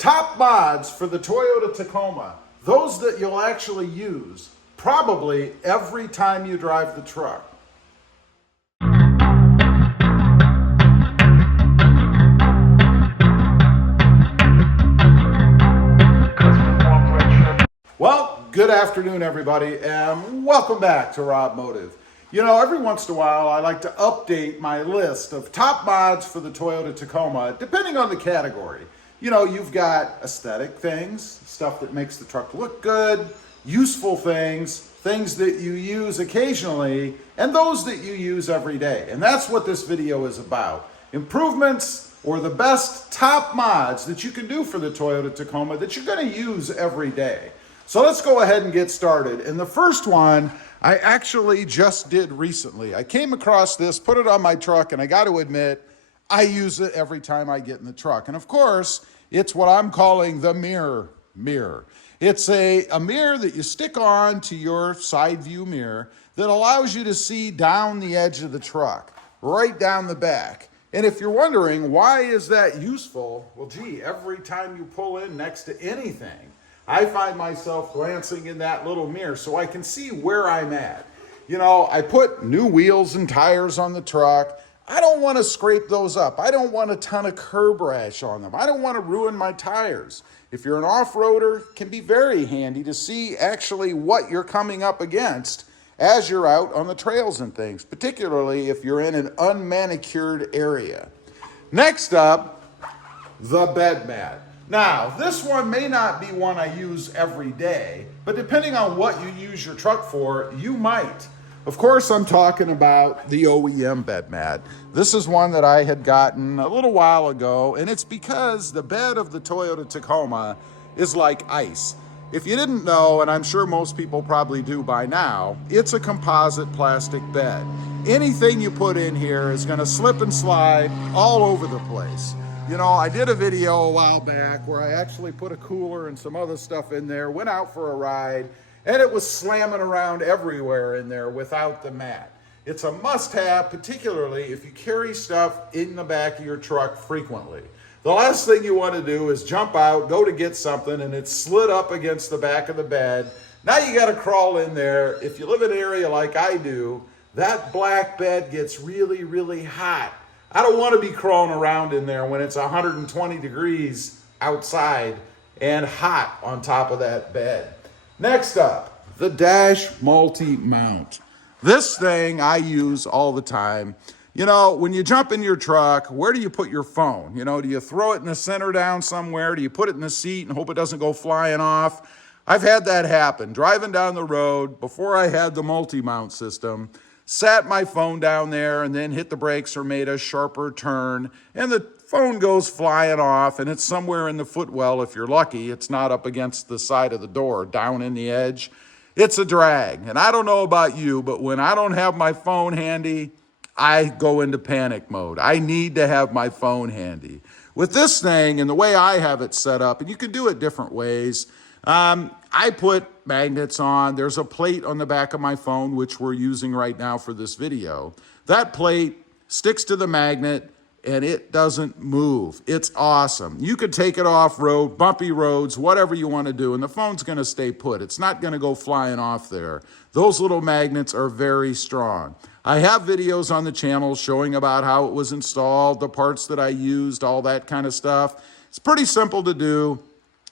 Top mods for the Toyota Tacoma. Those that you'll actually use probably every time you drive the truck. Well, good afternoon, everybody, and welcome back to Robmotive. You know, every once in a while, I like to update my list of top mods for the Toyota Tacoma, depending on the category. You know, you've got aesthetic things, stuff that makes the truck look good, useful things, things that you use occasionally, and those that you use every day. And that's what this video is about. Improvements or the best top mods that you can do for the Toyota Tacoma that you're going to use every day. So let's go ahead and get started. And the first one I actually just did recently. I came across this, put it on my truck, and I got to admit, I use it every time I get in the truck. And of course, it's what I'm calling the mirror. It's a mirror that you stick on to your side view mirror that allows you to see down the edge of the truck, right down the back. And if you're wondering, why is that useful? Well, gee, every time you pull in next to anything, I find myself glancing in that little mirror so I can see where I'm at. You know, I put new wheels and tires on the truck. I don't want to scrape those up. I don't want a ton of curb rash on them. I don't want to ruin my tires. If you're an off-roader, it can be very handy to see actually what you're coming up against as you're out on the trails and things, particularly if you're in an unmanicured area. Next up, the bed mat. Now, this one may not be one I use every day, but depending on what you use your truck for, you might. Of course, I'm talking about the OEM bed mat. This is one that I had gotten a little while ago, and it's because the bed of the Toyota Tacoma is like ice. If you didn't know, and I'm sure most people probably do by now, it's a composite plastic bed. Anything you put in here is going to slip and slide all over the place. You know, I did a video a while back where I actually put a cooler and some other stuff in there, went out for a ride, and it was slamming around everywhere in there without the mat. It's a must-have, particularly if you carry stuff in the back of your truck frequently. The last thing you want to do is jump out, go to get something, and it's slid up against the back of the bed. Now you got to crawl in there. If you live in an area like I do, that black bed gets really, really hot. I don't want to be crawling around in there when it's 120 degrees outside and hot on top of that bed. Next up, the dash Multimount. This thing I use all the time. You know, when you jump in your truck, where do you put your phone? You know, do you throw it in the center down somewhere? Do you put it in the seat and hope it doesn't go flying off? I've had that happen. Driving down the road, before I had the Multimount system, sat my phone down there and then hit the brakes or made a sharper turn, and the phone goes flying off, and it's somewhere in the footwell if you're lucky. It's not up against the side of the door, down in the edge. It's a drag. And I don't know about you, but when I don't have my phone handy, I go into panic mode. I need to have my phone handy. With this thing and the way I have it set up, and you can do it different ways, I put magnets on. There's a plate on the back of my phone, which we're using right now for this video. That plate sticks to the magnet and it doesn't move. It's awesome. You could take it off-road, bumpy roads, whatever you want to do, and the phone's going to stay put. It's not going to go flying off there. Those little magnets are very strong. I have videos on the channel showing about how it was installed, the parts that I used, all that kind of stuff. It's pretty simple to do.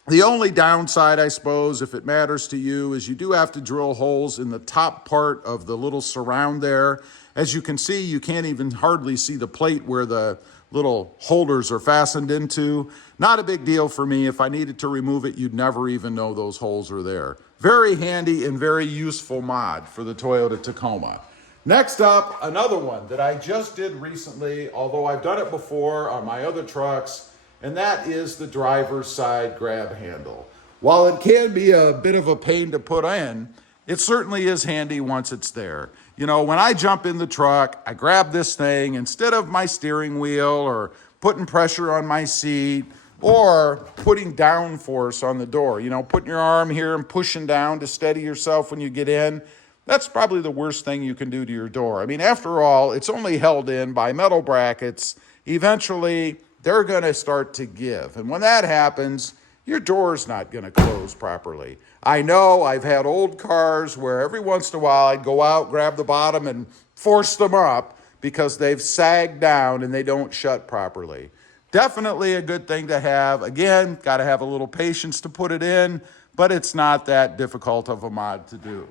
The only downside, I suppose, if it matters to you, is you do have to drill holes in the top part of the little surround there. As you can see, you can't even hardly see the plate where the little holders are fastened into. Not a big deal for me. If I needed to remove it, you'd never even know those holes are there. Very handy and very useful mod for the Toyota Tacoma. Next up, another one that I just did recently, although I've done it before on my other trucks, and that is the driver's side grab handle. While it can be a bit of a pain to put in, it certainly is handy once it's there. You know, when I jump in the truck, I grab this thing instead of my steering wheel or putting pressure on my seat or putting down force on the door. You know, putting your arm here and pushing down to steady yourself when you get in. That's probably the worst thing you can do to your door. I mean, after all, it's only held in by metal brackets. Eventually, they're going to start to give. And when that happens, your door's not going to close properly. I know I've had old cars where every once in a while I'd go out, grab the bottom, and force them up because they've sagged down and they don't shut properly. Definitely a good thing to have. Again, got to have a little patience to put it in, but it's not that difficult of a mod to do.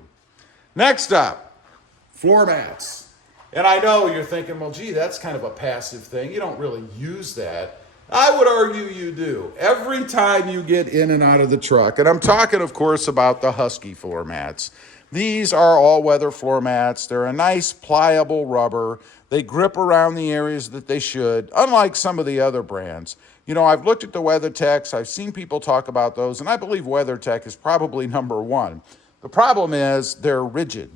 Next up, floor mats. And I know you're thinking, well, gee, that's kind of a passive thing. You don't really use that. I would argue you do. Every time you get in and out of the truck, and I'm talking, of course, about the Husky floor mats. These are all-weather floor mats. They're a nice, pliable rubber. They grip around the areas that they should, unlike some of the other brands. You know, I've looked at the WeatherTechs. I've seen people talk about those, and I believe WeatherTech is probably number one. The problem is they're rigid.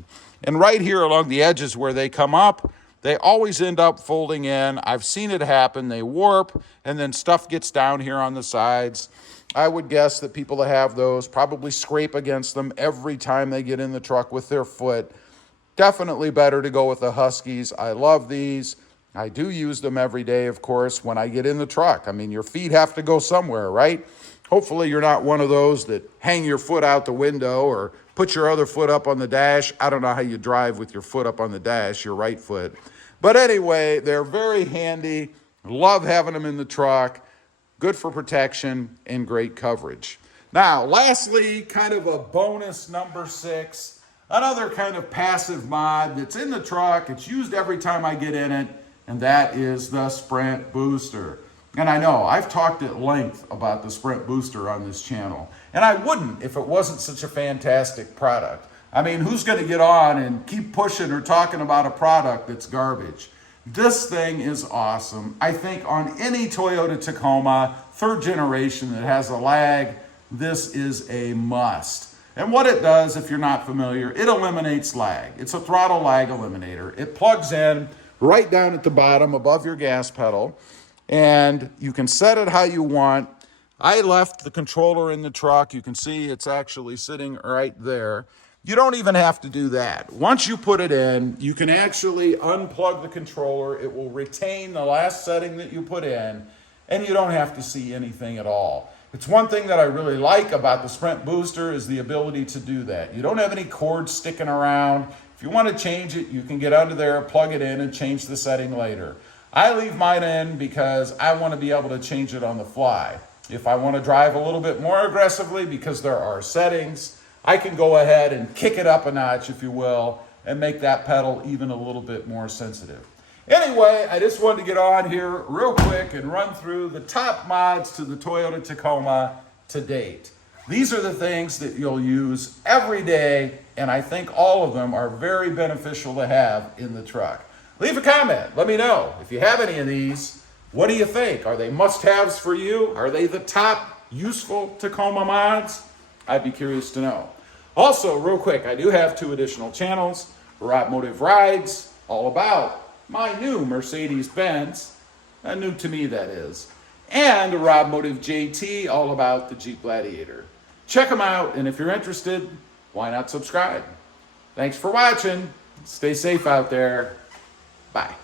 And right here along the edges where they come up, they always end up folding in. I've seen it happen. They warp, and then stuff gets down here on the sides. I would guess that people that have those probably scrape against them every time they get in the truck with their foot. Definitely better to go with the Huskies. I love these. I do use them every day, of course, when I get in the truck. I mean, your feet have to go somewhere, right? Hopefully you're not one of those that hang your foot out the window or put your other foot up on the dash. I don't know how you drive with your foot up on the dash, your right foot. But anyway, they're very handy. Love having them in the truck. Good for protection and great coverage. Now, lastly, kind of a bonus number 6, another kind of passive mod that's in the truck. It's used every time I get in it, and that is the Sprint Booster. And I know I've talked at length about the Sprint Booster on this channel, and I wouldn't if it wasn't such a fantastic product. I mean, who's going to get on and keep pushing or talking about a product that's garbage? This thing is awesome. I think on any Toyota Tacoma, 3rd generation that has a lag, this is a must. And what it does, if you're not familiar, it eliminates lag. It's a throttle lag eliminator. It plugs in right down at the bottom above your gas pedal, and you can set it how you want. I left the controller in the truck. You can see it's actually sitting right there. You don't even have to do that. Once you put it in, you can actually unplug the controller. It will retain the last setting that you put in, and you don't have to see anything at all. It's one thing that I really like about the Sprint Booster is the ability to do that. You don't have any cords sticking around. If you want to change it, you can get under there, plug it in, and change the setting later. I leave mine in because I want to be able to change it on the fly. If I want to drive a little bit more aggressively because there are settings, I can go ahead and kick it up a notch, if you will, and make that pedal even a little bit more sensitive. Anyway, I just wanted to get on here real quick and run through the top mods to the Toyota Tacoma to date. These are the things that you'll use every day, and I think all of them are very beneficial to have in the truck. Leave a comment. Let me know if you have any of these. What do you think? Are they must-haves for you? Are they the top useful Tacoma mods? I'd be curious to know. Also, real quick, I do have 2 additional channels. Robmotive Rides, all about my new Mercedes-Benz, new to me that is, and Robmotive JT, all about the Jeep Gladiator. Check them out, and if you're interested, why not subscribe? Thanks for watching. Stay safe out there. Bye.